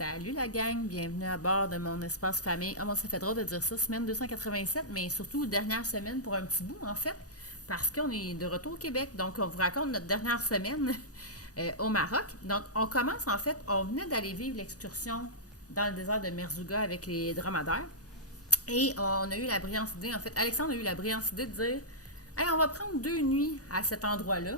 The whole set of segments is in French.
Salut la gang, bienvenue à bord de mon espace famille. Ah bon, ça fait drôle de dire ça, semaine 287, mais surtout dernière semaine pour un petit bout en fait, parce qu'on est de retour au Québec. Donc on vous raconte notre dernière semaine au Maroc. Donc on commence en fait, on venait d'aller vivre l'excursion dans le désert de Merzouga avec les dromadaires. Et on a eu la brillante idée, en fait, Alexandre a eu la brillante idée de dire hey, on va prendre 2 nuits à cet endroit-là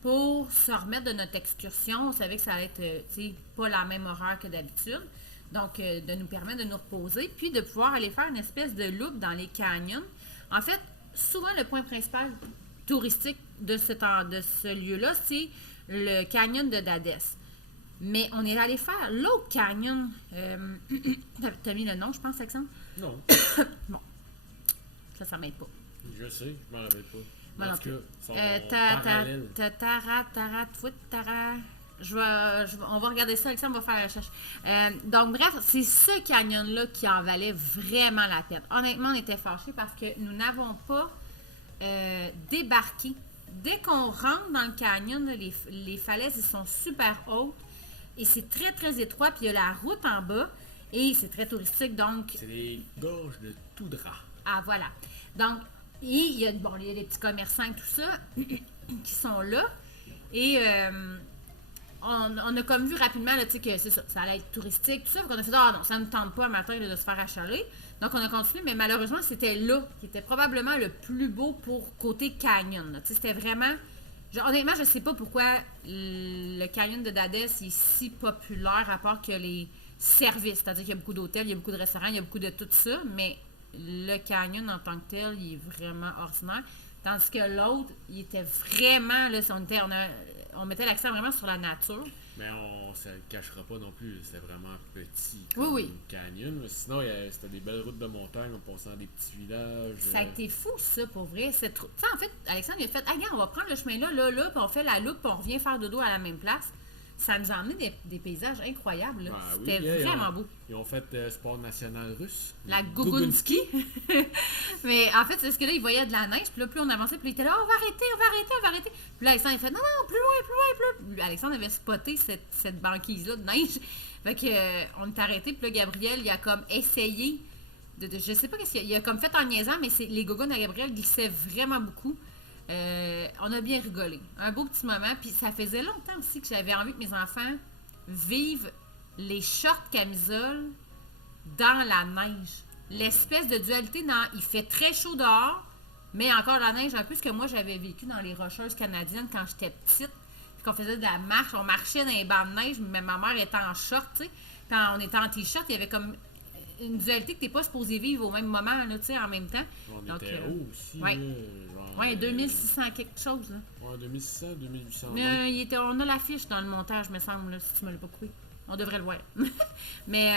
pour se remettre de notre excursion. On savait que ça allait être pas la même horaire que d'habitude. Donc, de nous permettre de nous reposer, puis de pouvoir aller faire une espèce de loop dans les canyons. En fait, souvent, le point principal touristique de ce lieu-là, c'est le canyon de Dades. Mais on est allé faire l'autre canyon. T'as mis le nom, je pense, Alexandre? Non. Bon. Ça m'aide pas. Je sais, je m'en rappelle pas. Moi non Parce plus. que sont parallèles. On va regarder ça, Alexandre va faire la recherche. Donc, bref, c'est ce canyon-là qui en valait vraiment la peine. Honnêtement, on était fâchés parce que nous n'avons pas débarqué. Dès qu'on rentre dans le canyon, là, les falaises, ils sont super hautes et c'est très, très étroit. Puis il y a la route en bas et c'est très touristique. Donc, C'est des gorges de tout drap. ah, voilà. Donc, il y a des petits commerçants et tout ça qui sont là. Et on a comme vu rapidement là, que c'est ça, ça allait être touristique, tout ça. Donc, on a fait, ah non, ça ne nous tente pas un matin là, de se faire achaler. Donc, on a continué, mais malheureusement, c'était là qui était probablement le plus beau pour côté canyon. C'était vraiment... honnêtement, je ne sais pas pourquoi le canyon de Dades est si populaire, à part que les services. C'est-à-dire qu'il y a beaucoup d'hôtels, il y a beaucoup de restaurants, il y a beaucoup de tout ça, mais le canyon en tant que tel, il est vraiment ordinaire. Tandis que l'autre, il était vraiment, là, on mettait l'accent vraiment sur la nature. Mais on ne se le cachera pas non plus, c'était vraiment petit Oui. canyon. Mais sinon, c'était des belles routes de montagne, on passait dans des petits villages. Ça a été fou, ça, pour vrai. En fait, Alexandre, il a fait « Ah, regarde, on va prendre le chemin là, puis on fait la loupe, puis on revient faire dodo à la même place. » Ça nous a emmené des paysages incroyables. Là. Ah, C'était oui, vraiment beau. Ils ont fait sport national russe. La Gougounski. Mais en fait, c'est ce que là, il voyait de la neige. Puis là, plus on avançait, plus il était là, on va arrêter. Puis là, Alexandre, il fait, non, plus loin. Puis Alexandre avait spoté cette banquise-là de neige. Fait que, on est arrêté. Puis là, Gabriel, il a comme essayé je sais pas qu'est-ce qu'il a. Il a comme fait en niaisant, mais les gogoons à Gabriel glissaient vraiment beaucoup. On a bien rigolé. Un beau petit moment. Puis ça faisait longtemps aussi que j'avais envie que mes enfants vivent les shorts camisoles dans la neige. L'espèce de dualité dans il fait très chaud dehors, mais encore la neige, un peu ce que moi j'avais vécu dans les Rocheuses canadiennes quand j'étais petite. Puis qu'on faisait de la marche, on marchait dans les bancs de neige, mais ma mère était en short, tu sais. Quand on était en t-shirt, il y avait comme une dualité que t'es pas supposé vivre au même moment, là, tu sais, en même temps. On Donc, était haut aussi. ouais. Genre, Ouais, 2600 quelque chose, là. Ouais, 2600, 2800. Mais on a l'affiche dans le montage, me semble, là, si tu me l'as pas coupé. On devrait le voir. Mais,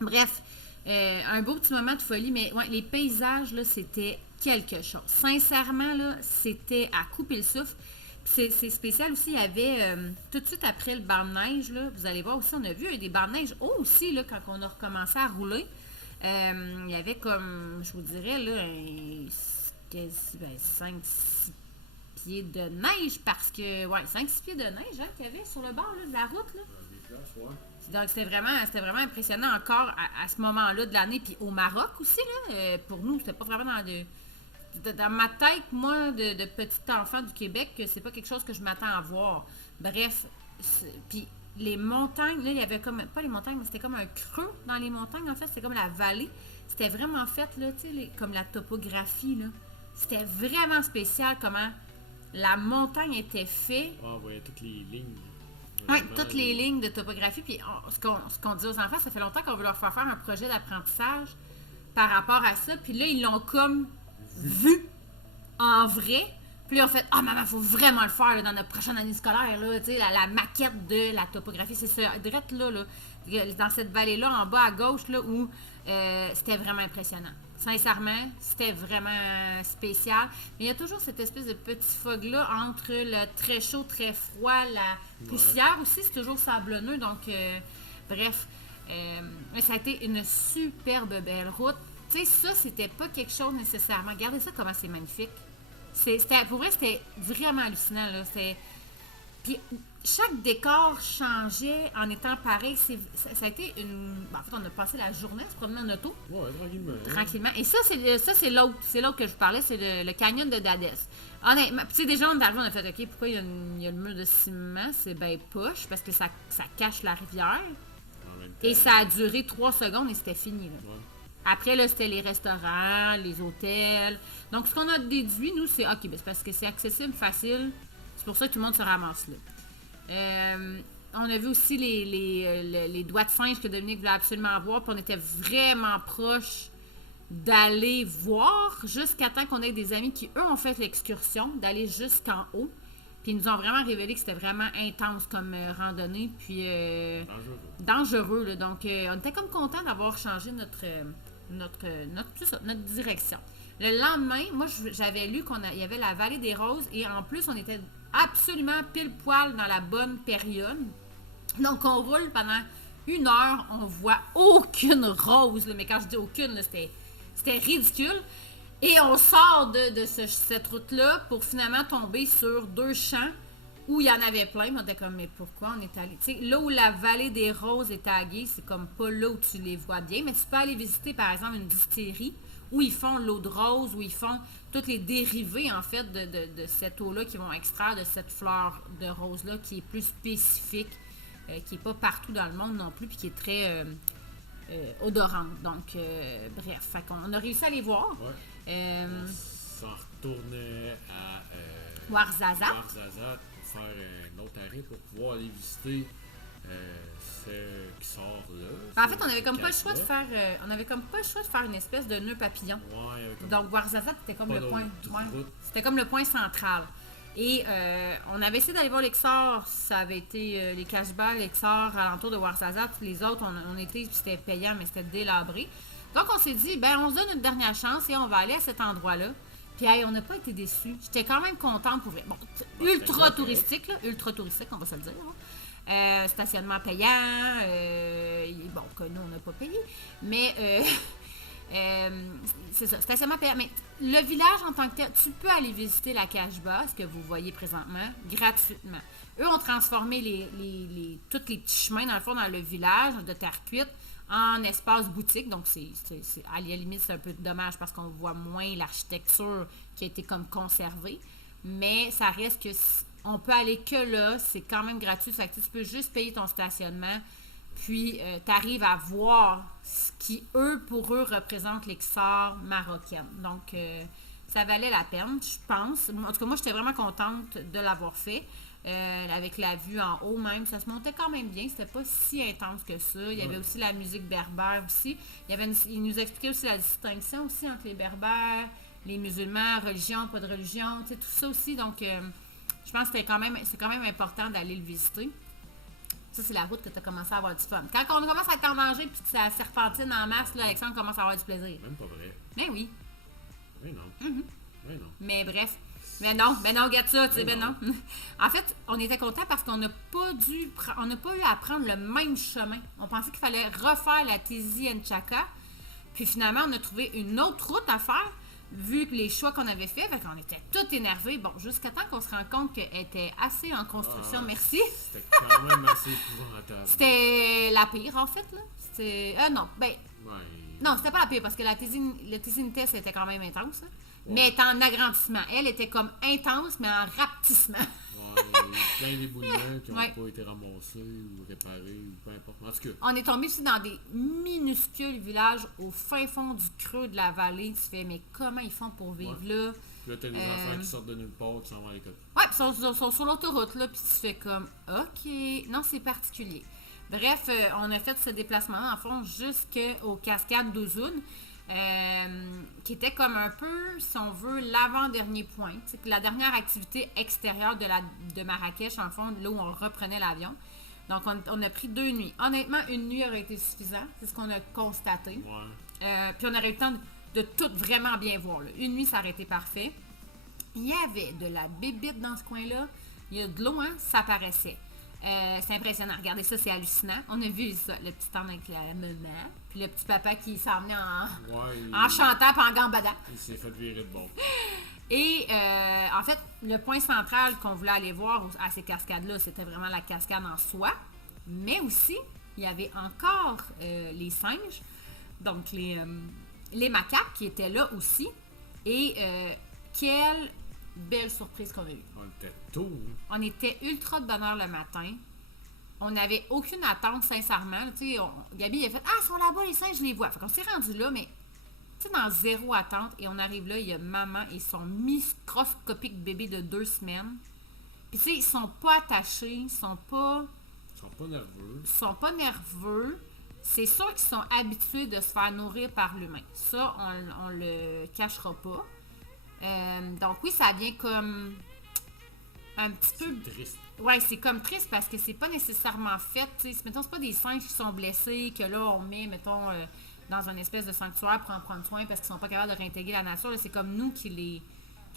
bref, un beau petit moment de folie, mais ouais, les paysages, là, c'était quelque chose. Sincèrement, là, c'était à couper le souffle. Puis c'est spécial aussi, il y avait, tout de suite après le banc de neige, là, vous allez voir aussi, on a vu des bancs de neige hauts aussi, là, quand on a recommencé à rouler. Il y avait comme, je vous dirais, là, 5-6 pieds de neige, parce que, ouais, 5-6 pieds de neige, hein, qu'il y avait sur le bord, là, de la route, là. Donc, c'était vraiment impressionnant encore à ce moment-là de l'année. Puis au Maroc aussi, là, pour nous, c'était pas vraiment dans ma tête, moi, de petit enfant du Québec, que c'est pas quelque chose que je m'attends à voir. Bref, puis les montagnes, là, il y avait comme, pas les montagnes, mais c'était comme un creux dans les montagnes, en fait, c'était comme la vallée. C'était vraiment fait, là, tu sais, comme la topographie, là. C'était vraiment spécial comment la montagne était faite. Ah, on voyait toutes les lignes. Oui, toutes les lignes de topographie. Puis ce qu'on dit aux enfants, ça fait longtemps qu'on veut leur faire un projet d'apprentissage par rapport à ça. Puis là, ils l'ont comme vu en vrai. Puis là, ils ont fait « Ah, maman, il faut vraiment le faire là, dans notre prochaine année scolaire. Là, la maquette de la topographie. » C'est ça, direct là, dans cette vallée-là, en bas à gauche, là, où c'était vraiment impressionnant. Sincèrement, c'était vraiment spécial. Mais il y a toujours cette espèce de petit fog-là entre le très chaud, très froid, la poussière aussi, c'est toujours sablonneux. Donc, bref, ça a été une superbe belle route. Tu sais, ça, c'était pas quelque chose nécessairement. Regardez ça, comment c'est magnifique. Pour vrai, c'était vraiment hallucinant. Là. Puis chaque décor changeait en étant pareil. Ça a été une... En fait, on a passé la journée à se promener en auto. Ouais, tranquillement. Tranquillement. Et ça, c'est l'autre. C'est l'autre que je vous parlais, c'est le canyon de Dades. Honnêtement, tu sais, déjà, on est arrivé, on a fait, OK, pourquoi il y a le mur de ciment? C'est bien poche, parce que ça cache la rivière. Et ça a duré 3 secondes et c'était fini. Là. Ouais. Après, là, c'était les restaurants, les hôtels. Donc, ce qu'on a déduit, nous, c'est OK, ben, c'est parce que c'est accessible, facile. C'est pour ça que tout le monde se ramasse là. On a vu aussi les doigts de singe que Dominique voulait absolument voir. Puis on était vraiment proche d'aller voir jusqu'à temps qu'on ait des amis qui, eux, ont fait l'excursion, d'aller jusqu'en haut. Puis ils nous ont vraiment révélé que c'était vraiment intense comme randonnée. Puis dangereux là. Donc, on était comme contents d'avoir changé notre direction. Le lendemain, moi, j'avais lu qu'il y avait la vallée des roses et en plus, on était absolument pile poil dans la bonne période. Donc, on roule pendant 1 heure, on voit aucune rose. Là, mais quand je dis aucune, là, c'était ridicule. Et on sort de cette route-là pour finalement tomber sur 2 champs où il y en avait plein. On était comme, mais pourquoi on est allé... Tu sais, là où la vallée des roses est taguée, c'est comme pas là où tu les vois bien. Mais tu peux aller visiter, par exemple, une distillerie où ils font l'eau de rose, où ils font tous les dérivés, en fait, de cette eau-là qu'ils vont extraire de cette fleur de rose-là qui est plus spécifique, qui n'est pas partout dans le monde non plus, puis qui est très odorante. Donc, bref, fait qu'on a réussi à les voir. Ouais. On s'en retournait à Ouarzazate pour faire un autre arrêt pour pouvoir aller visiter ce qui sort là. En fait, on avait comme pas le choix de faire, une espèce de nœud papillon. Ouais, donc Ouarzazate c'était comme le point, c'était comme le point central. Et on avait essayé d'aller voir l'Exor, ça avait été les Cashbas, l'Exor alentour de Ouarzazate. Les autres, on était, c'était payant, mais c'était délabré. Donc, on s'est dit, ben, on se donne une dernière chance et on va aller à cet endroit-là. Puis, hey, on n'a pas été déçus. J'étais quand même contente pour vrai. Bon, ultra touristique, on va se le dire. Stationnement payant. Bon, que nous, on n'a pas payé. Mais, c'est ça, stationnement payant. Mais le village en tant que tel, tu peux aller visiter la Cashba, ce que vous voyez présentement, gratuitement. Eux ont transformé tous les petits chemins, dans le fond, dans le village de terre cuite, en espace boutique. Donc, à la limite, c'est un peu dommage parce qu'on voit moins l'architecture qui a été comme conservée. Mais ça reste que on peut aller que là. C'est quand même gratuit. Ça fait que tu peux juste payer ton stationnement. Puis, tu arrives à voir ce qui, pour eux, représente l'Exor marocaine. Donc, ça valait la peine, je pense. En tout cas, moi, j'étais vraiment contente de l'avoir fait. Avec la vue en haut même, ça se montait quand même bien, c'était pas si intense que ça. Il y avait aussi la musique berbère aussi. Il nous expliquait aussi la distinction aussi entre les berbères, les musulmans, religion, pas de religion, tu sais, tout ça aussi. Donc, je pense que c'est quand même important d'aller le visiter. Ça, c'est la route que tu as commencé à avoir du fun. Quand on commence à être en danger puis que ça serpentine en masse, là, Alexandre commence à avoir du plaisir. Même pas vrai. Mais oui. Mais non. Mais non. Mais bref. Mais non, regarde ça, tu sais, ben non. En fait, on était content parce qu'on n'a pas eu à prendre le même chemin. On pensait qu'il fallait refaire la Tizi Nchaka. Puis finalement, on a trouvé une autre route à faire, vu que les choix qu'on avait faits, on était tous énervés. Bon, jusqu'à temps qu'on se rende compte qu'elle était assez en construction, merci. C'était quand même assez épouvantable. C'était la pire, en fait, là. C'était... non, Ouais. Non, c'était pas la pire, parce que la Tizi Ntes était quand même intense, hein. Ouais. Mais elle était en agrandissement. Elle était comme intense, mais en rapetissement. Ouais, il y a plein d'éboulements qui n'ont pas été ramassés ou réparés ou peu importe. En tout cas. On est tombé aussi dans des minuscules villages au fin fond du creux de la vallée. Tu fais, mais comment ils font pour vivre là? Puis là, t'as des enfants qui sortent de nulle part, qui s'en vont à l'école. Ouais, puis ils sont sur l'autoroute, là, puis tu fais comme, OK, non, c'est particulier. Bref, on a fait ce déplacement, en fond, jusqu'aux cascades d'Ouzoun. Qui était comme un peu, si on veut, l'avant-dernier point. C'est que la dernière activité extérieure de Marrakech, en fond, là où on reprenait l'avion. Donc, on a pris 2 nuits. Honnêtement, une nuit aurait été suffisante. C'est ce qu'on a constaté. Ouais. Puis on aurait eu le temps de tout vraiment bien voir. Là. Une nuit, ça aurait été parfait. Il y avait de la bébite dans ce coin-là. Il y a de l'eau, hein, ça paraissait. C'est impressionnant. Regardez ça, c'est hallucinant. On a vu ça, le petit homme avec la maman, puis le petit papa qui s'en venait en chantant et en gambadant. Il s'est fait virer de bon. Et en fait, le point central qu'on voulait aller voir à ces cascades-là, c'était vraiment la cascade en soi. Mais aussi, il y avait encore les singes, donc les macaques qui étaient là aussi. Et quelle belle surprise qu'on a eue. On était tôt. On était ultra de bonne heure le matin. On n'avait aucune attente, sincèrement. Gabi a fait « Ah, ils sont là-bas, les singes, je les vois. » Fait qu'on s'est rendu là, mais dans zéro attente. Et on arrive là, il y a maman et son microscopique bébé de 2 semaines. Puis ils sont pas attachés, ils sont pas nerveux. Ils sont pas nerveux. C'est sûr qu'ils sont habitués de se faire nourrir par l'humain. Ça, on le cachera pas. Donc oui, ça vient comme un petit peu... triste. Ouais, c'est comme triste parce que c'est pas nécessairement fait. Mettons, c'est pas des singes qui sont blessés, que là, on met, mettons, dans un espèce de sanctuaire pour en prendre soin parce qu'ils sont pas capables de réintégrer la nature. Là, c'est comme nous qui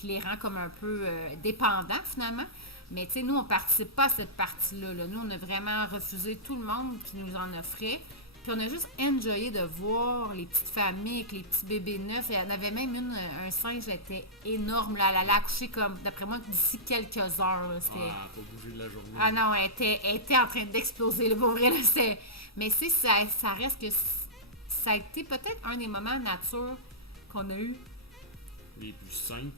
les rend comme un peu dépendants, finalement. Mais tu sais, nous, on participe pas à cette partie-là. Là. Nous, on a vraiment refusé tout le monde qui nous en offrait. Puis on a juste enjoyé de voir les petites familles avec les petits bébés neufs. Il y en avait même un singe, elle était énorme. Là. Elle allait accoucher comme, d'après moi, d'ici quelques heures. Là. Pas bougé de la journée. Ah non, elle était en train d'exploser. Là, pour vrai, là, mais tu sais, ça reste que ça a été peut-être un des moments nature qu'on a eu. Les plus simples,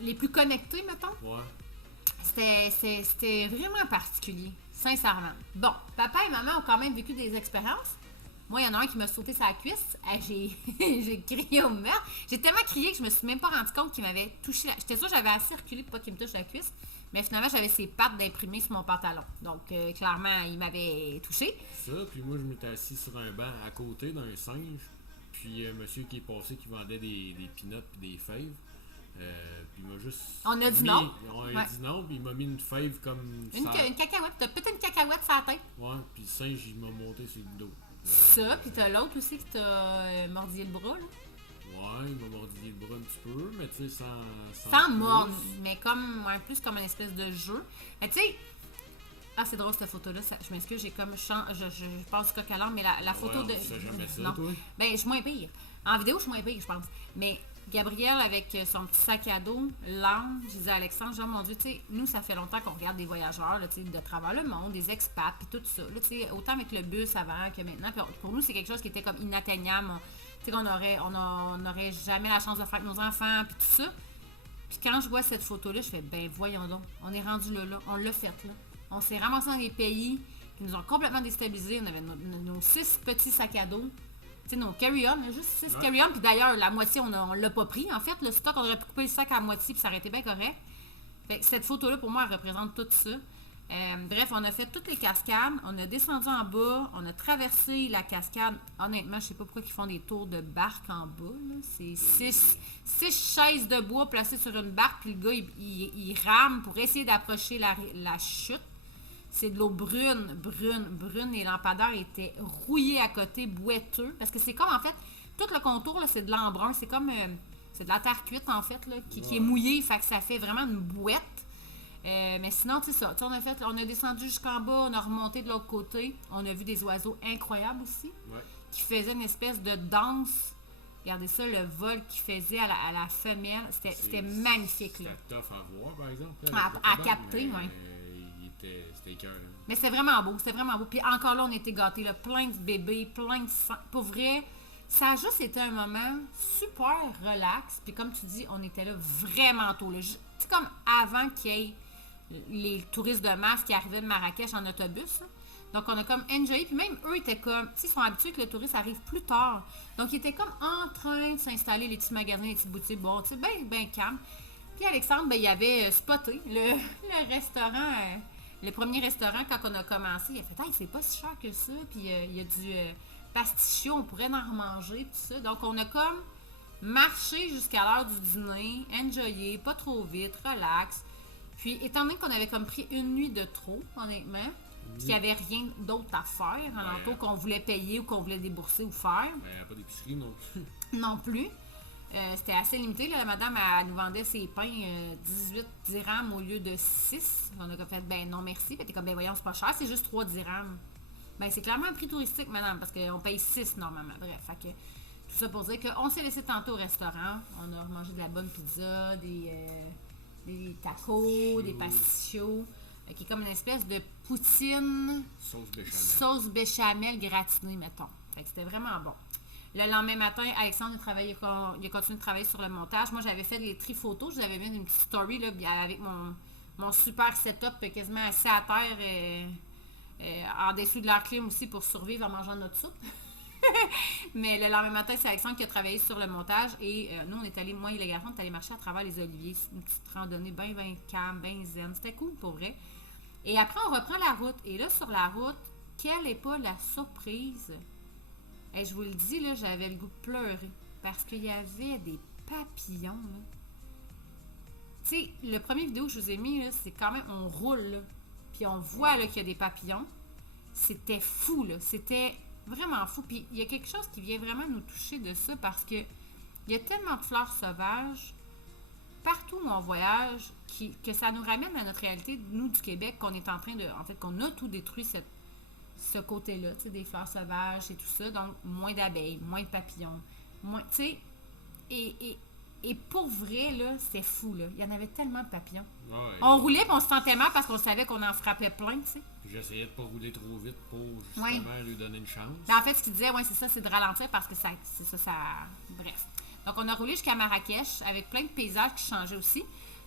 les plus connectés, mettons. Ouais. C'était vraiment particulier, sincèrement. Bon, papa et maman ont quand même vécu des expériences. Moi, il y en a un qui m'a sauté sa cuisse. J'ai crié au meurtre. J'ai tellement crié que je me suis même pas rendu compte qu'il m'avait touché. J'étais sûre que j'avais assez reculé pour pas qu'il me touche la cuisse. Mais finalement, j'avais ses pattes d'imprimé sur mon pantalon. Donc, clairement, il m'avait touché. Ça, puis moi, je m'étais assis sur un banc à côté d'un singe. Puis un monsieur qui est passé qui vendait des peanuts et des fèves. Puis il m'a juste. On a dit non. On a dit non, puis il m'a mis une fève comme. Une cacahuète. T'as pété une cacahuète sur la tête. Ouais, puis le singe, il m'a monté sur le dos. Ça, puis t'as l'autre aussi qui t'a mordillé le bras, là. Ouais, il m'a mordillé le bras un petit peu, mais tu sais, sans mordre, mais comme plus comme une espèce de jeu. Mais tu sais. Ah, c'est drôle cette photo-là. Je m'excuse, j'ai comme. Je passe du coq à l'âne, mais la photo de. Tu fais jamais ça, non. toi? Ben, je suis moins pire. En vidéo, je suis moins pire, je pense. Mais Gabrielle, avec son petit sac à dos, l'âme, je disais à Alexandre, genre, mon Dieu, tu sais, nous, ça fait longtemps qu'on regarde des voyageurs, là, de travers le monde, des expats, puis tout ça. Là, tu sais, autant avec le bus avant que maintenant. Puis pour nous, c'est quelque chose qui était comme inatteignable. Tu sais, qu'on n'aurait jamais la chance de faire avec nos enfants, puis tout ça. Puis quand je vois cette photo-là, je fais, ben, voyons donc, on est rendu là, on l'a fait, là. On s'est ramassé dans des pays qui nous ont complètement déstabilisés. On avait nos 6 petits sacs à dos. Tu sais, nos carry-on, juste 6 carry-on. Puis d'ailleurs, la moitié, on l'a pas pris. En fait, le stock, on aurait pu couper le sac à moitié, puis ça aurait été bien correct. Fait que cette photo-là, pour moi, elle représente tout ça. Bref, on a fait toutes les cascades. On a descendu en bas. On a traversé la cascade. Honnêtement, je sais pas pourquoi ils font des tours de barque en bas. C'est 6 chaises de bois placées sur une barque. Puis le gars, il rame pour essayer d'approcher la chute. C'est de l'eau brune. Les lampadaires étaient rouillés à côté, boiteux. Parce que c'est comme, en fait, tout le contour, là, c'est de l'embrun. C'est comme, c'est de la terre cuite, en fait, là, qui est mouillée. Fait que ça fait vraiment une bouette. Mais sinon, tu sais ça. On a descendu jusqu'en bas, on a remonté de l'autre côté. On a vu des oiseaux incroyables aussi. Ouais. Qui faisaient une espèce de danse. Regardez ça, le vol qu'ils faisaient à la femelle. C'était magnifique, là. C'était tough à voir, par exemple. À capter, oui. C'était écœurant. Mais c'était vraiment beau, Puis encore là, on était gâtés, là, plein de bébés, plein de sang. Pour vrai, ça a juste été un moment super relax. Puis comme tu dis, on était là vraiment tôt. C'est comme avant qu'il y ait les touristes de masse qui arrivaient de Marrakech en autobus. Là. Donc on a comme enjoyé. Puis même eux étaient comme, tu sais, ils sont habitués que le touriste arrive plus tard. Donc ils étaient comme en train de s'installer les petits magasins, les petites boutiques. Bon, tu sais, bien calme. Puis Alexandre, ben, il avait spoté le restaurant... Le premier restaurant, quand on a commencé, il a fait « Hey, c'est pas si cher que ça. » Puis il y a du pasticcio, on pourrait en remanger, puis ça. Donc, on a comme marché jusqu'à l'heure du dîner, enjoyé, pas trop vite, relax. Puis, étant donné qu'on avait comme pris une nuit de trop, honnêtement, puis qu'il n'y avait rien d'autre à faire, alentour qu'on voulait payer ou qu'on voulait débourser ou faire. Pas d'épicerie non plus. Non plus. C'était assez limité. Là. La madame, elle nous vendait ses pains 18 dirhams au lieu de 6. On a fait, ben non, merci. Puis t'es comme, ben voyons, c'est pas cher, c'est juste 3 dirhams. Ben c'est clairement un prix touristique, madame, parce qu'on paye 6 normalement. Bref, fait que tout Tout ça pour dire qu'on s'est laissé tantôt au restaurant. On a mangé de la bonne pizza, des tacos, des pasticcios, qui est comme une espèce de poutine sauce béchamel gratinée, mettons. Fait que c'était vraiment bon. Le lendemain matin, Alexandre il a continué de travailler sur le montage. Moi, j'avais fait les tri-photos. Je vous avais mis une petite story là, avec mon super setup quasiment assis à terre en dessous de l'air clim aussi pour survivre en mangeant notre soupe. Mais le lendemain matin, c'est Alexandre qui a travaillé sur le montage et nous, on est allés, moi et les garçons, on est allés marcher à travers les oliviers. Une petite randonnée bien calme, bien zen. C'était cool pour vrai. Et après, on reprend la route. Et là, sur la route, quelle n'est pas la surprise? Et je vous le dis, là, j'avais le goût de pleurer parce qu'il y avait des papillons. Tu sais, le premier vidéo que je vous ai mis, là, c'est quand même, on roule, là, puis on voit là, qu'il y a des papillons. C'était fou, là. C'était vraiment fou. Puis il y a quelque chose qui vient vraiment nous toucher de ça parce que il y a tellement de fleurs sauvages partout où on voyage que ça nous ramène à notre réalité, nous, du Québec, qu'on est en train de... En fait, qu'on a tout détruit ce côté-là, tu sais, des fleurs sauvages et tout ça. Donc, moins d'abeilles, moins de papillons, moins... Tu sais, et pour vrai, là, c'est fou, là. Il y en avait tellement de papillons. Ouais. On roulait, puis on se sentait mal parce qu'on savait qu'on en frappait plein, tu sais. J'essayais de pas rouler trop vite pour justement lui donner une chance. Mais en fait, ce qu'il disait, c'est ça, c'est de ralentir parce que ça... Bref. Donc, on a roulé jusqu'à Marrakech avec plein de paysages qui changeaient aussi.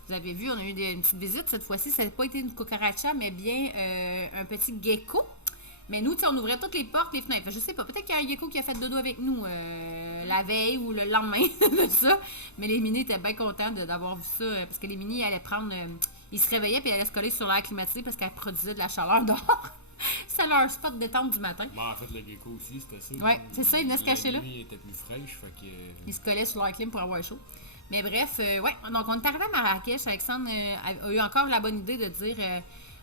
Vous avez vu, on a eu une petite visite cette fois-ci. Ça n'a pas été une cucaracha, mais bien un petit gecko. Mais nous, on ouvrait toutes les portes, les fenêtres. Je sais pas, peut-être qu'il y a un gecko qui a fait dodo avec nous la veille ou le lendemain de ça. Mais les minis étaient bien contents d'avoir vu ça. Parce que les minis allaient prendre... ils se réveillaient et allaient se coller sur l'air climatisé parce qu'elles produisaient de la chaleur dehors. C'est leur spot de détente du matin. En fait, le gecko aussi, c'était ça. Oui, c'est ça, il venait se cacher là. La nuit était plus fraîche, fait que... Il se collait sur l'air clim pour avoir chaud. Mais bref, donc on est arrivé à Marrakech. Alexandre a eu encore la bonne idée de dire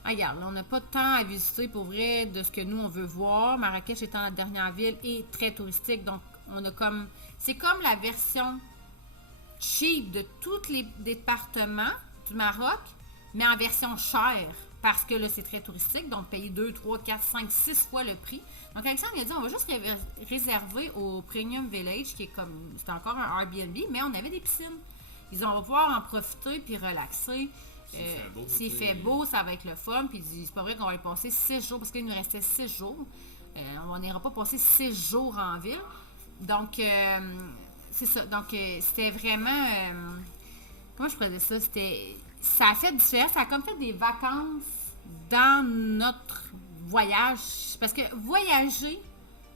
regarde, là, on n'a pas de temps à visiter pour vrai de ce que nous on veut voir. Marrakech étant la dernière ville et très touristique, donc on a comme... C'est comme la version cheap de tous les départements du Maroc, mais en version chère. Parce que là, c'est très touristique, donc payer 2, 3, 4, 5, 6 fois le prix. Donc, Alexandre, il a dit, on va juste réserver au Premium Village, qui est comme, c'est encore un Airbnb, mais on avait des piscines. Ils ont, on va pouvoir en profiter puis relaxer. S'il fait beau, ça va être le fun. Puis, il dit, c'est pas vrai qu'on va y passer 6 jours, parce qu'il nous restait 6 jours. On n'ira pas passer 6 jours en ville. Donc, c'est ça. Donc, c'était vraiment... comment je pourrais dire ça? Ça a fait différence. Ça a comme fait des vacances dans notre voyage. Parce que voyager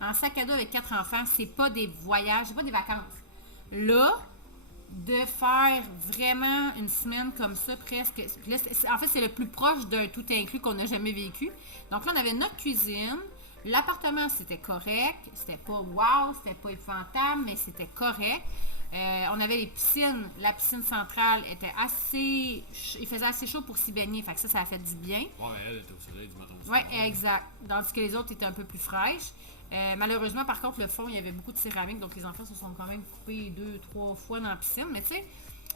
en sac à dos avec 4 enfants, c'est pas des voyages, c'est pas des vacances. Là, de faire vraiment une semaine comme ça, presque. Là, en fait, c'est le plus proche d'un tout inclus qu'on n'a jamais vécu. Donc là, on avait notre cuisine. L'appartement, c'était correct. C'était pas wow, c'était pas épouvantable, mais c'était correct. On avait les piscines. La piscine centrale était assez... Il faisait assez chaud pour s'y baigner. Fait que ça a fait du bien. Ouais, elle était au soleil du matin. Oui, exact. Tandis que les autres étaient un peu plus fraîches. Malheureusement, par contre, le fond, il y avait beaucoup de céramique. Donc, les enfants se sont quand même coupés 2, 3 fois dans la piscine. Mais tu sais,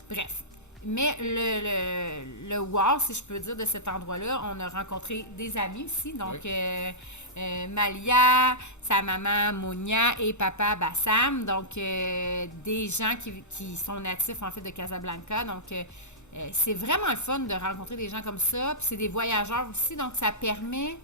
bref. Mais le wow, si je peux dire, de cet endroit-là, on a rencontré des amis ici. Donc... Oui. Malia, sa maman Mounia et papa Bassam, donc des gens qui sont natifs en fait de Casablanca, donc c'est vraiment le fun de rencontrer des gens comme ça, puis c'est des voyageurs aussi, donc ça permet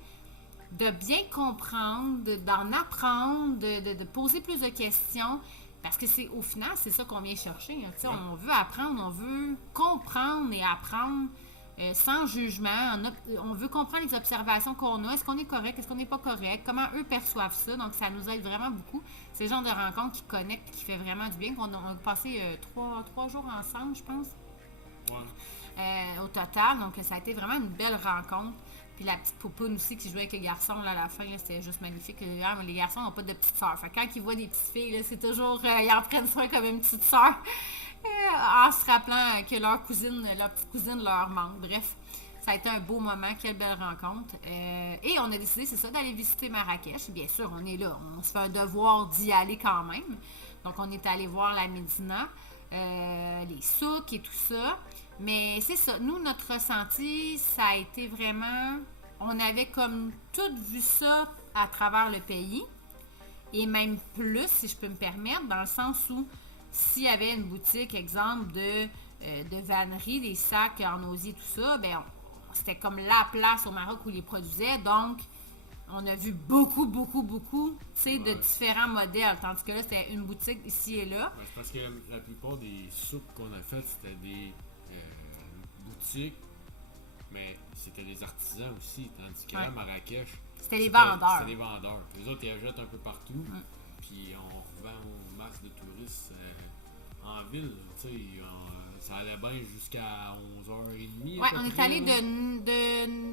de bien comprendre, d'en apprendre, de poser plus de questions, parce que c'est au final, c'est ça qu'on vient chercher, hein, on veut apprendre, on veut comprendre et apprendre sans jugement. On veut comprendre les observations qu'on a. Est-ce qu'on est correct? Est-ce qu'on n'est pas correct? Comment eux perçoivent ça? Donc, ça nous aide vraiment beaucoup. C'est le genre de rencontre qui connecte, qui fait vraiment du bien. On a passé 3 jours ensemble, je pense. Ouais. Au total. Donc, ça a été vraiment une belle rencontre. Puis la petite poupoune aussi qui jouait avec les garçons là, à la fin, là, c'était juste magnifique. Les garçons n'ont pas de petites sœurs. Fait que quand ils voient des petites filles, là, c'est toujours... ils en prennent soin comme une petite sœur. En se rappelant que leur petite cousine leur manque. Bref, ça a été un beau moment, quelle belle rencontre. Et on a décidé, c'est ça, d'aller visiter Marrakech. Bien sûr, on est là, on se fait un devoir d'y aller quand même. Donc, on est allé voir la Médina, les souks et tout ça. Mais c'est ça, nous, notre ressenti, ça a été vraiment... On avait comme tout vu ça à travers le pays. et même plus, si je peux me permettre, dans le sens où s'il y avait une boutique, exemple, de vannerie, des sacs en osier, tout ça, ben c'était comme la place au Maroc où ils les produisaient. Donc, on a vu beaucoup, tu sais, de différents modèles. Tandis que là, c'était une boutique ici et là. C'est parce que la plupart des soupes qu'on a faites, c'était des boutiques, mais c'était des artisans aussi. Tandis qu'à Marrakech, c'était des vendeurs. C'était des vendeurs. Les autres, ils achètent un peu partout. Puis on revend aux masses de touristes en ville. Tu sais, ça allait bien jusqu'à 11h30. Ouais, on est allé de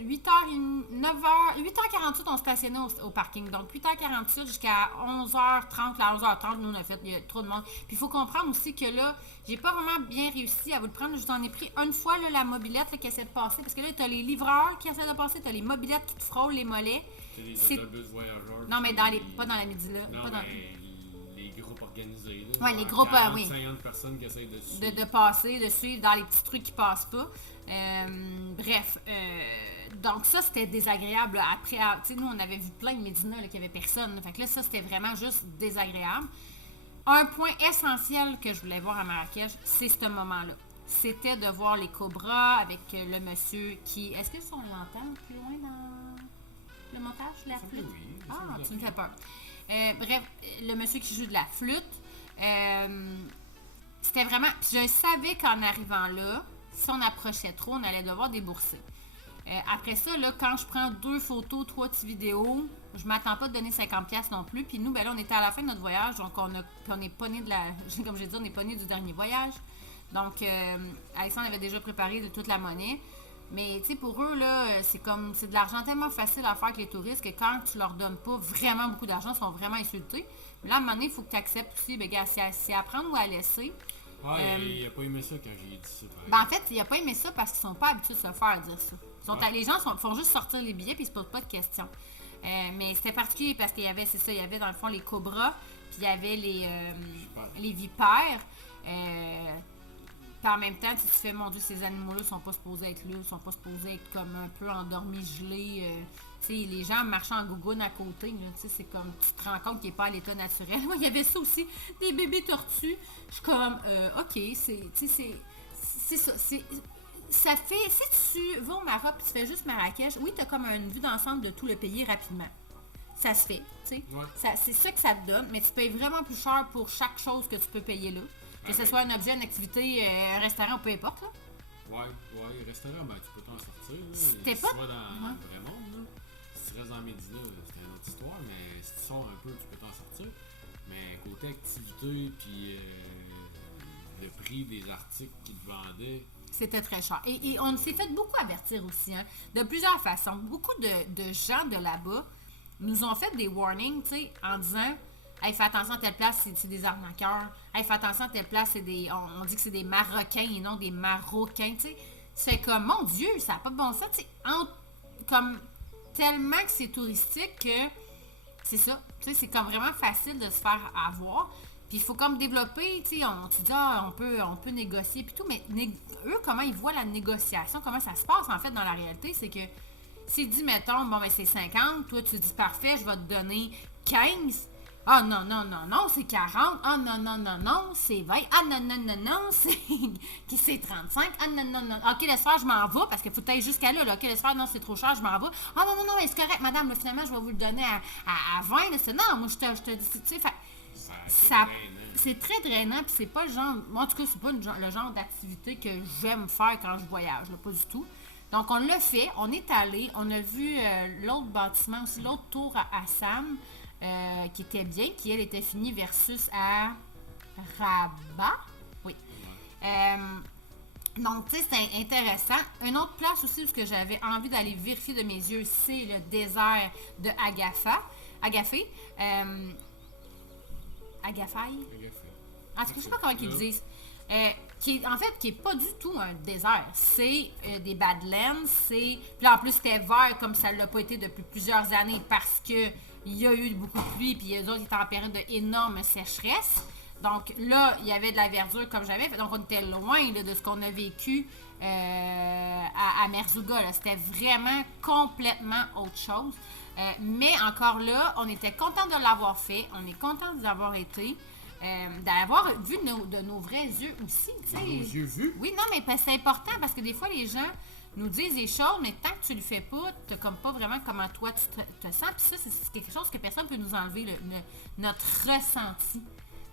8h48, on se stationnait au parking. Donc 8h48 jusqu'à 11h30. À 11h30, nous, on a fait, il y a trop de monde. Puis il faut comprendre aussi que là, j'ai pas vraiment bien réussi à vous le prendre. Je vous en ai pris une fois là, la mobilette là, qui essaie de passer. Parce que là, t'as les livreurs qui essaient de passer, t'as les mobilettes qui te frôlent les mollets. C'est des autobus voyageurs. Non, mais pas dans la midi là. Non, pas dans... les groupes organisés. Oui, les groupes, oui. 50 personnes qui essayent de suivre. De passer, de suivre dans les petits trucs qui passent pas. Bref, donc ça, c'était désagréable. Après, tu sais, nous, on avait vu plein de médinas qui avait personne. Fait que là, ça, c'était vraiment juste désagréable. Un point essentiel que je voulais voir à Marrakech, c'est ce moment-là. C'était de voir les cobras avec le monsieur qui... Est-ce que on l'entend plus loin dans le montage, la flûte? Oui, ah, tu me fais peur. Bref, le monsieur qui joue de la flûte, c'était vraiment... Je savais qu'en arrivant là, si on approchait trop, on allait devoir débourser. Après ça, là, quand je prends 2 photos, 3 petites vidéos, je m'attends pas de donner 50$ non plus. Puis nous, ben là, on était à la fin de notre voyage, donc on n'est pas né de la... Comme j'ai dit, on n'est pas né du dernier voyage. Donc, Alexandre avait déjà préparé de toute la monnaie. Mais, tu sais, pour eux, là, c'est de l'argent tellement facile à faire avec les touristes que quand tu leur donnes pas vraiment beaucoup d'argent, ils sont vraiment insultés. Mais là, à un moment donné, il faut que tu acceptes aussi, ben, gars, c'est à prendre ou à laisser. Il n'a pas aimé ça quand j'ai dit ça. Ben, en fait, il n'a pas aimé ça parce qu'ils sont pas habitués de se faire dire ça. Les gens font juste sortir les billets puis ils se posent pas de questions. Mais c'était particulier parce qu'il y avait, c'est ça, il y avait dans le fond les cobras, puis il y avait les vipères. Puis en même temps, tu te fais, mon Dieu, ces animaux-là sont pas supposés être là, sont pas supposés être comme un peu endormis, gelés. Tu sais, les gens marchent en gougoune à côté, tu sais, c'est comme, tu te rends compte qu'il n'est pas à l'état naturel. Moi, il y avait ça aussi, des bébés tortues. Je suis comme, OK, c'est ça, ça fait, si tu vas au Maroc et tu fais juste Marrakech, oui, tu as comme une vue d'ensemble de tout le pays rapidement. Ça se fait, tu sais. Ouais. C'est ça que ça te donne, mais tu payes vraiment plus cher pour chaque chose que tu peux payer là. Que ce soit un objet, une activité, un restaurant, peu importe. Là. Ouais, restaurant, ben tu peux t'en sortir. Là. C'était si pas... tu vas dans le vrai monde, là, si tu restes dans Médina, c'est une autre histoire, mais si tu sors un peu, tu peux t'en sortir. Mais côté activité, puis le prix des articles qu'ils te vendaient... C'était très cher. Et on s'est fait beaucoup avertir aussi, hein, de plusieurs façons. Beaucoup de gens de là-bas nous ont fait des warnings, tu sais, en disant... Hey, fais attention à telle place, c'est des arnaqueurs. Hey, fais attention à telle place, on dit que c'est des Marocains et non des Marocains, tu sais. C'est comme, mon Dieu, ça n'a pas de bon sens, tu sais. Comme, tellement que c'est touristique que c'est ça. Tu sais, c'est comme vraiment facile de se faire avoir. Puis il faut comme développer, tu sais, tu dis, on peut négocier, puis tout. Mais eux, comment ils voient la négociation, comment ça se passe, en fait, dans la réalité, c'est que s'ils disent, mettons, bon, ben c'est 50, toi, tu dis, parfait, je vais te donner 15. Ah non, c'est 40. Ah non, c'est 20. Ah non, c'est 35. Ah non. OK, laisse faire, je m'en vais parce qu'il faut aller jusqu'à là. OK, laisse faire, non, c'est trop cher, je m'en vais. Ah non, c'est correct, madame, là, finalement, je vais vous le donner à 20. Là, non, moi, je te dis, tu sais, c'est très drainant, puis c'est pas le genre, moi, en tout cas, c'est pas le genre d'activité que j'aime faire quand je voyage, là, pas du tout. Donc, on l'a fait, on est allé, on a vu l'autre bâtiment aussi, l'autre tour à Assam. Qui était bien, qui elle était finie versus à Rabat. Oui. Donc, tu sais, c'était intéressant. Une autre place aussi où j'avais envie d'aller vérifier de mes yeux, c'est le désert de Agafé. Agafay? En tout cas, je sais pas comment ils disent. Qui est pas du tout un désert. C'est des Badlands. Puis en plus, c'était vert comme ça l'a pas été depuis plusieurs années parce que il y a eu beaucoup de pluie, puis les autres étaient en période d'énorme sécheresse. Donc là, il y avait de la verdure comme jamais. Donc on était loin là, de ce qu'on a vécu à Merzouga. C'était vraiment complètement autre chose. Mais encore là, on était content de l'avoir fait. On est content d'y avoir été. D'avoir vu de nos vrais yeux aussi. Nos yeux vus? Oui, non, mais c'est important parce que des fois, les gens nous disent des choses, mais tant que tu le fais pas, tu n'as comme pas vraiment comment toi tu te sens. Puis ça, c'est quelque chose que personne ne peut nous enlever, notre ressenti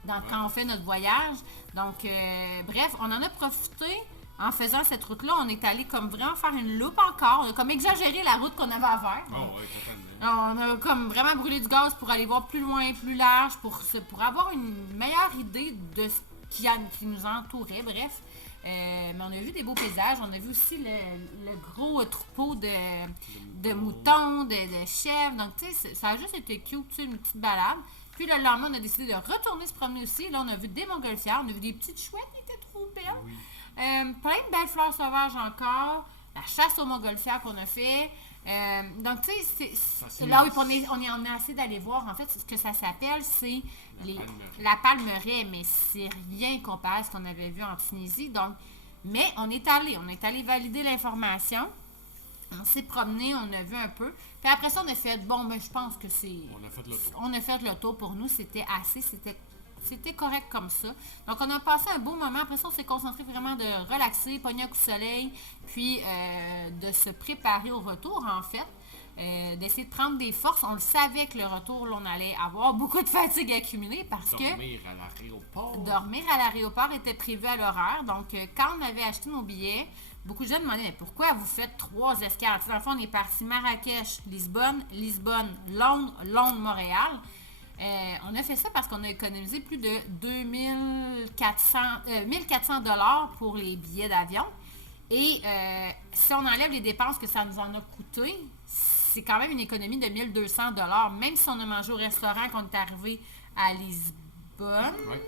quand on fait notre voyage. Donc, bref, on en a profité. En faisant cette route-là, on est allé comme vraiment faire une loupe encore. On a comme exagéré la route qu'on avait à faire. Oh, ouais, totalement. On a comme vraiment brûlé du gaz pour aller voir plus loin, plus large, pour avoir une meilleure idée de ce qui nous entourait. Bref, mais on a vu des beaux paysages. On a vu aussi le gros troupeau de moutons, de chèvres. Donc, tu sais, ça a juste été cute, tu sais, une petite balade. Puis le lendemain, on a décidé de retourner se promener aussi. Là, on a vu des montgolfières. On a vu des petites chouettes qui étaient trop belles. Oui. Plein de belles fleurs sauvages encore. La chasse aux montgolfières qu'on a fait. Donc, tu sais, c'est là où on est assez d'aller voir. En fait, ce que ça s'appelle, c'est la palmeraie, mais c'est rien comparé à ce qu'on avait vu en Tunisie. Donc, mais on est allé valider l'information. On s'est promené, on a vu un peu. Puis après ça, on a fait, je pense que c'est... On a fait le tour. On a fait le tour pour nous. C'était assez, c'était correct comme ça. Donc, on a passé un beau moment. Après ça, on s'est concentré vraiment de relaxer, pogner un coup de soleil, puis de se préparer au retour, en fait. D'essayer de prendre des forces. On le savait que le retour, là, on allait avoir beaucoup de fatigue accumulée parce Dormir à l'aéroport. Dormir à l'aéroport était prévu à l'horaire. Donc, quand on avait acheté nos billets, beaucoup de gens demandaient, mais pourquoi vous faites 3 escales? Dans le fond, on est parti Marrakech, Lisbonne, Londres, Montréal. On a fait ça parce qu'on a économisé plus de 1400 $ pour les billets d'avion. Et si on enlève les dépenses que ça nous en a coûté, c'est quand même une économie de 1200 $, même si on a mangé au restaurant quand on est arrivé à Lisbonne. Oui.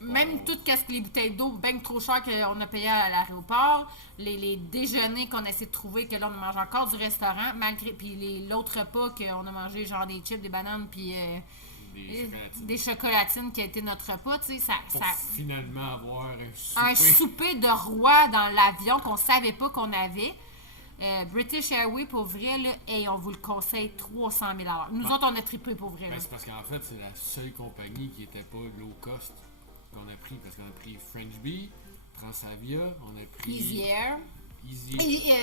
Même tout ce que les bouteilles d'eau bien trop chères qu'on a payé à l'aéroport, les déjeuners qu'on a essayé de trouver, que là on a mangé encore du restaurant, puis l'autre repas qu'on a mangé genre des chips, des bananes, puis des chocolatines qui a été notre repas, tu sais, ça finalement avoir un souper de roi dans l'avion qu'on savait pas qu'on avait. British Airways, pour vrai, là, on vous le conseille 300 000 $. Nous autres, on a triplé pour vrai. C'est parce qu'en fait, c'est la seule compagnie qui n'était pas low cost qu'on a pris, parce qu'on a pris French Bee, Transavia, on a pris Easy Air,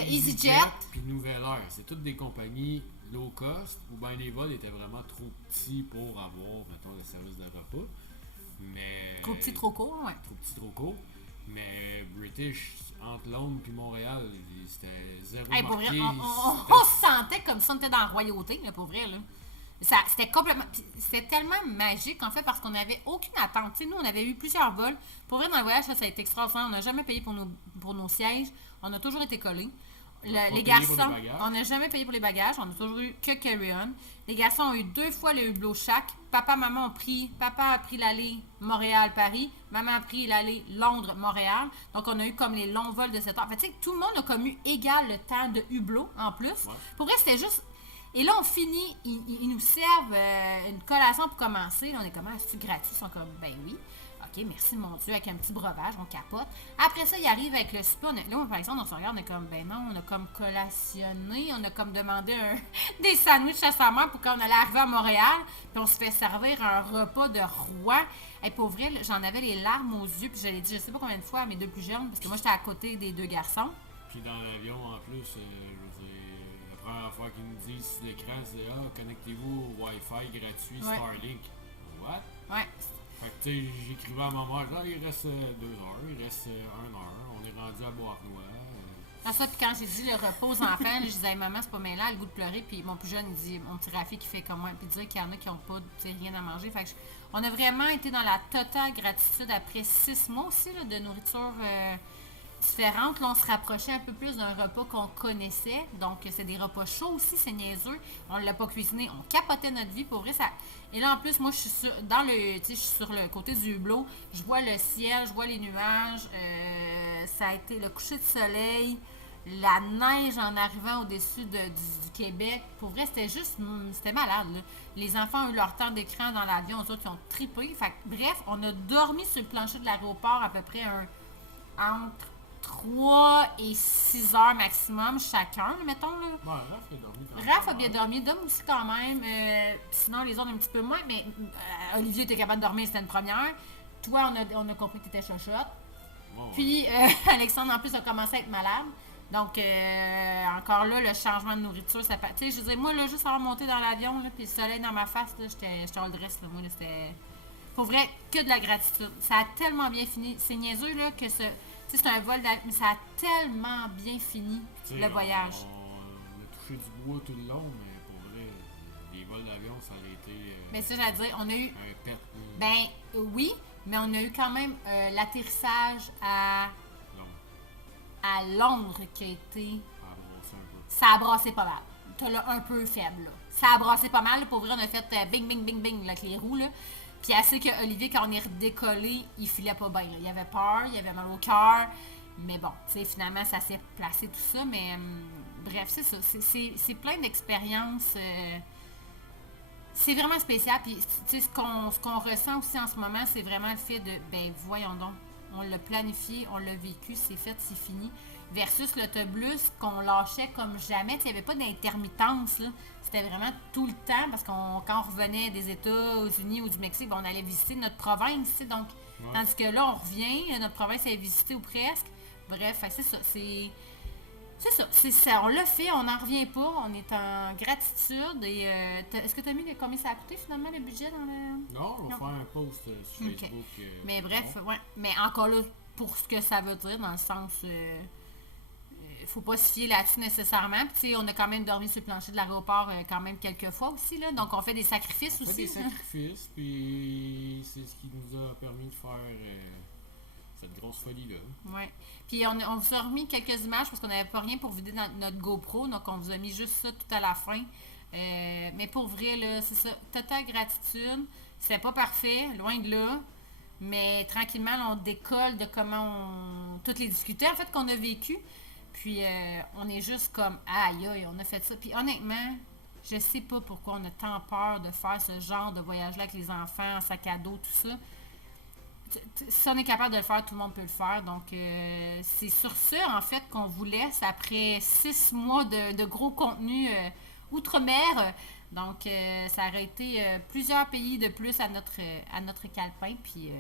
EasyJet, puis Nouvelle Air. C'est toutes des compagnies low cost, où ben les vols étaient vraiment trop petits pour avoir, mettons, le service de repas. Mais trop petit, trop court, ouais. Trop petit, trop court. Mais British, entre Londres et Montréal, c'était zéro marqué. Pour vrai, on se sentait comme si on était dans la royauté, là, pour vrai, là. C'était complètement... C'était tellement magique, en fait, parce qu'on n'avait aucune attente. T'sais, nous, on avait eu plusieurs vols. Pour vrai, dans le voyage, ça a été extraordinaire. On n'a jamais payé pour nos sièges. On a toujours été collés. Les garçons, on n'a jamais payé pour les bagages. On n'a toujours eu que carry-on. Les garçons ont eu 2 fois le hublot chaque. Papa a pris l'allée Montréal-Paris. Maman a pris l'allée Londres-Montréal. Donc, on a eu comme les longs vols de 7 heures. Fait, tout le monde a comme eu égal le temps de hublot, en plus. Ouais. Pour vrai, c'était juste... Et là, on finit, ils nous servent une collation pour commencer. Là, on est comme, c'est gratuit? Ils sont comme, ben oui. OK, merci mon Dieu, avec un petit breuvage, on capote. Après ça, ils arrivent avec le souper. Là, par exemple, on se regarde, on est comme, ben non, on a comme collationné, on a comme demandé des sandwichs à sa mère pour quand on allait arriver à Montréal. Puis on se fait servir un repas de roi. Et pour vrai, j'en avais les larmes aux yeux. Puis je l'ai dit, je sais pas combien de fois à mes 2 plus jeunes, parce que moi, j'étais à côté des 2 garçons. Puis dans l'avion, en plus, je veux dire, la première fois qu'ils nous disent sur l'écran, c'est connectez-vous au Wi-Fi gratuit Starlink. What? Ouais. Fait que tu sais, j'écrivais à ma mère, il reste 2 heures, il reste 1 heure, on est rendu à Bois-Noir. Ça, puis quand j'ai dit le repos aux enfants, je disais, maman, c'est pas mêlant, elle a le goût de pleurer, puis mon plus jeune, il dit, mon petit Rafi qui fait comme moi, puis dire qu'il y en a qui n'ont pas rien à manger. Fait que on a vraiment été dans la totale gratitude après 6 mois aussi là, de nourriture différente. Là, on se rapprochait un peu plus d'un repas qu'on connaissait. Donc, c'est des repas chauds aussi, c'est niaiseux. On ne l'a pas cuisiné, on capotait notre vie. Pour vrai, ça... Et là, en plus, moi, je suis sur le côté du hublot. Je vois le ciel, je vois les nuages. Ça a été le coucher de soleil, la neige en arrivant au-dessus du Québec. Pour vrai, c'était malade, là. Les enfants ont eu leur temps d'écran dans l'avion, eux autres, ils ont trippé. Fait que, bref, on a dormi sur le plancher de l'aéroport à peu près entre 3 et 6 heures maximum chacun, mettons. Là. Ouais, Raph a dormi quand même. Raph a bien dormi, Dom aussi quand même. Sinon, les autres un petit peu moins, mais Olivier était capable de dormir, c'était une première. Toi, on a compris que tu étais chochotte. Ouais. Puis, Alexandre, en plus, a commencé à être malade. Donc, encore là, le changement de nourriture, ça fait. Tu sais, je veux dire, moi, là, juste avoir monté dans l'avion, là, puis le soleil dans ma face, là, j'étais all dress, là. Moi, là, c'était. Pour vrai, que de la gratitude. Ça a tellement bien fini. C'est niaiseux, là, que ce. Tu sais, c'est un vol d'avion, mais ça a tellement bien fini, le voyage. On a touché du bois tout le long, mais pour vrai, les vols d'avion, ça a été. Mais ça, j'allais dire, on a eu. Un pet. Ben, oui, mais on a eu quand même l'atterrissage à Londres qui a été. Ça a brassé pas mal. T'as là un peu faible, là. Ça a brassé pas mal. Pour vrai, on a fait bing, bing, bing, bing, là, avec les roues, là. Puis assez que Olivier, quand on est redécollé, il filait pas bien, là. Il avait peur, il avait mal au cœur. Mais bon, tu sais, finalement, ça s'est placé tout ça. Mais bref, c'est ça. C'est plein d'expériences. C'est vraiment spécial. Puis, tu sais, ce qu'on ressent aussi en ce moment, c'est vraiment le fait de, ben, voyons donc, on l'a planifié, on l'a vécu, c'est fait, c'est fini. Versus l'autobus qu'on lâchait comme jamais. Il n'y avait pas d'intermittence, là. C'était vraiment tout le temps, parce quand on revenait des États-Unis ou du Mexique, ben, on allait visiter notre province, tu sais, donc, tandis que là, on revient, notre province est visitée ou presque. Bref, c'est ça, c'est ça, on l'a fait, on n'en revient pas, on est en gratitude. Et est-ce que tu as mis combien ça a coûté finalement le budget dans le. Non, on va faire un post sur Facebook. Mais bref, ouais. Mais encore là, pour ce que ça veut dire, dans le sens. Faut pas se fier là-dessus nécessairement. Puis, tu sais, on a quand même dormi sur le plancher de l'aéroport quand même quelques fois aussi, là. Donc, on fait des sacrifices aussi. Des sacrifices, puis c'est ce qui nous a permis de faire cette grosse folie-là. Oui. Puis, on vous a remis quelques images parce qu'on n'avait pas rien pour vider notre GoPro. Donc, on vous a mis juste ça tout à la fin. Mais pour vrai, là, c'est ça. Totale gratitude. C'était pas parfait, loin de là. Mais tranquillement, là, on décolle de comment toutes les difficultés, en fait, qu'on a vécues. Puis, on est juste comme, aïe, on a fait ça. Puis, honnêtement, je sais pas pourquoi on a tant peur de faire ce genre de voyage-là avec les enfants, en sac à dos, tout ça. Si on est capable de le faire, tout le monde peut le faire. Donc, c'est sur ça, en fait, qu'on vous laisse après 6 mois de gros contenu outre-mer. Donc, ça aurait été plusieurs pays de plus à notre calepin. Puis,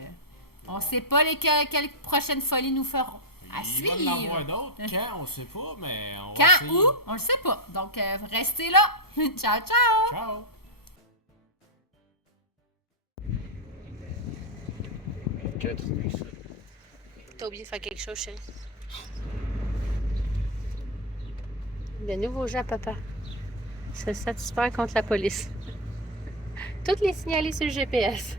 on ne sait pas quelles prochaines folies nous feront. À suivre. Il va y en avoir d'autres. Quand, on ne sait pas, mais on va Quand, essayer. où, on ne sait pas. Donc, restez là. Ciao, ciao. Ciao. T'as oublié de faire quelque chose, chérie. De nouveaux jeux à papa. Se satisfaire contre la police. Toutes les signalés sur le GPS.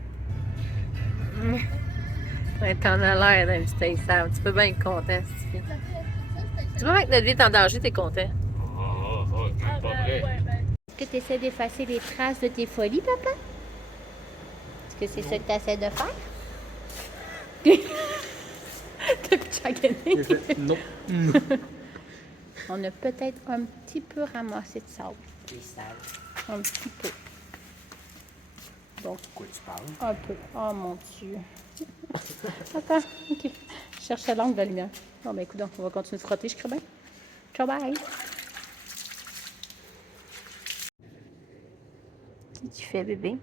Ouais, t'en as l'air d'un petit Sam. Tu peux bien être content, si tu veux. Tu vois que notre vie est en danger, t'es content. C'est pas vrai. Est-ce que tu essaies d'effacer les traces de tes folies, papa? Est-ce que c'est ça que tu essaies de faire? T'as plus chagané? Non. On a peut-être un petit peu ramassé de sable. C'est sale. Un petit peu. Donc, Pourquoi tu parles? un peu. Oh mon Dieu. Attends, ok. Je cherche l'angle de la lumière. Bon, ben écoute, on va continuer de frotter, je crée bien. Ciao, bye. Qu'est-ce que tu fais, bébé?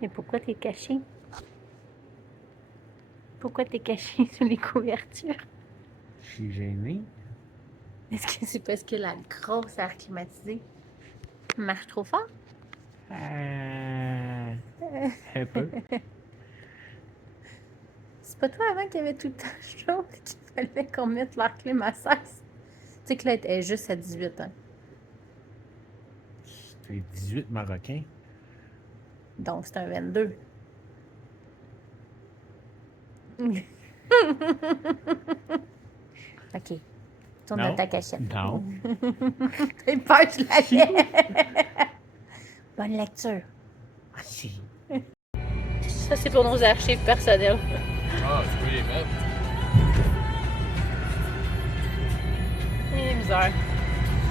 Mais pourquoi t'es caché? Pourquoi t'es caché sous les couvertures? Je suis gêné. Est-ce que c'est parce que la grosse air climatisée marche trop fort? Un peu. C'est pas toi avant qu'il y avait tout le temps chaud et qu'il fallait qu'on mette l'air clim à 16? Tu sais que là, elle est juste à 18 ans. C'est 18 Marocains. Donc, c'est un 22. OK. Tourne Non. dans ta cachette. Non. T'as peur, je l'avais. Bonne lecture. Ah, si. Ça, c'est pour nos archives personnelles. Ah, tu peux les mettre. Misère.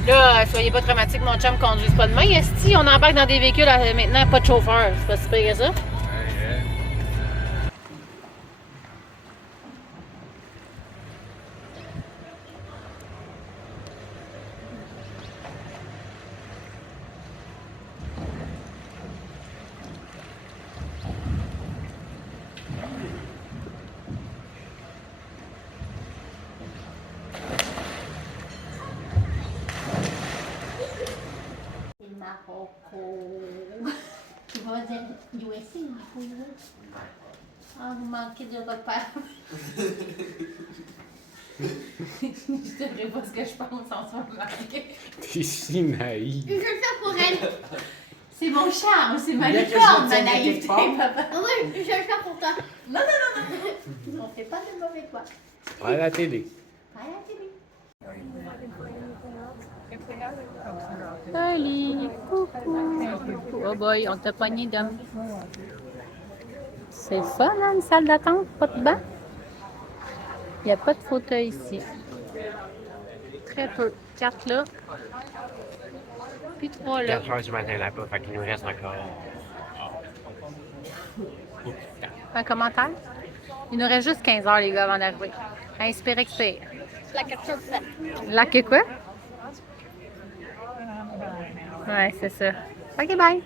Là, soyez pas traumatique, mon chum conduise pas de main. Esti, on embarque dans des véhicules maintenant, pas de chauffeur. C'est pas si pire que ça. Marocco. Tu vas dire USA, Marocco. Ah, vous manquez de repères. Je te dirai pas ce que je pense en ce moment. T'es si naïf. Je vais le faire pour elle. C'est mon charme, c'est ma Bien que je licorne, le ma tienne à naïveté, quelque part. papa. Oui, je vais le faire pour toi. On fait pas de mauvais quoi. À la télé. À la télé. Salut, coucou. Oh boy, on t'a pogné d'homme. C'est le fun, hein, une salle d'attente, pas de banc. Il n'y a pas de fauteuil ici. Très peu. 4 là. Puis 3 là. 4 heures du matin là-bas, fait qu'il nous reste encore. Un commentaire? Il nous reste juste 15 heures, les gars, avant d'arriver. Inspire, expire. La capture faite. Là, que quoi? Ouais, c'est ça. OK, bye.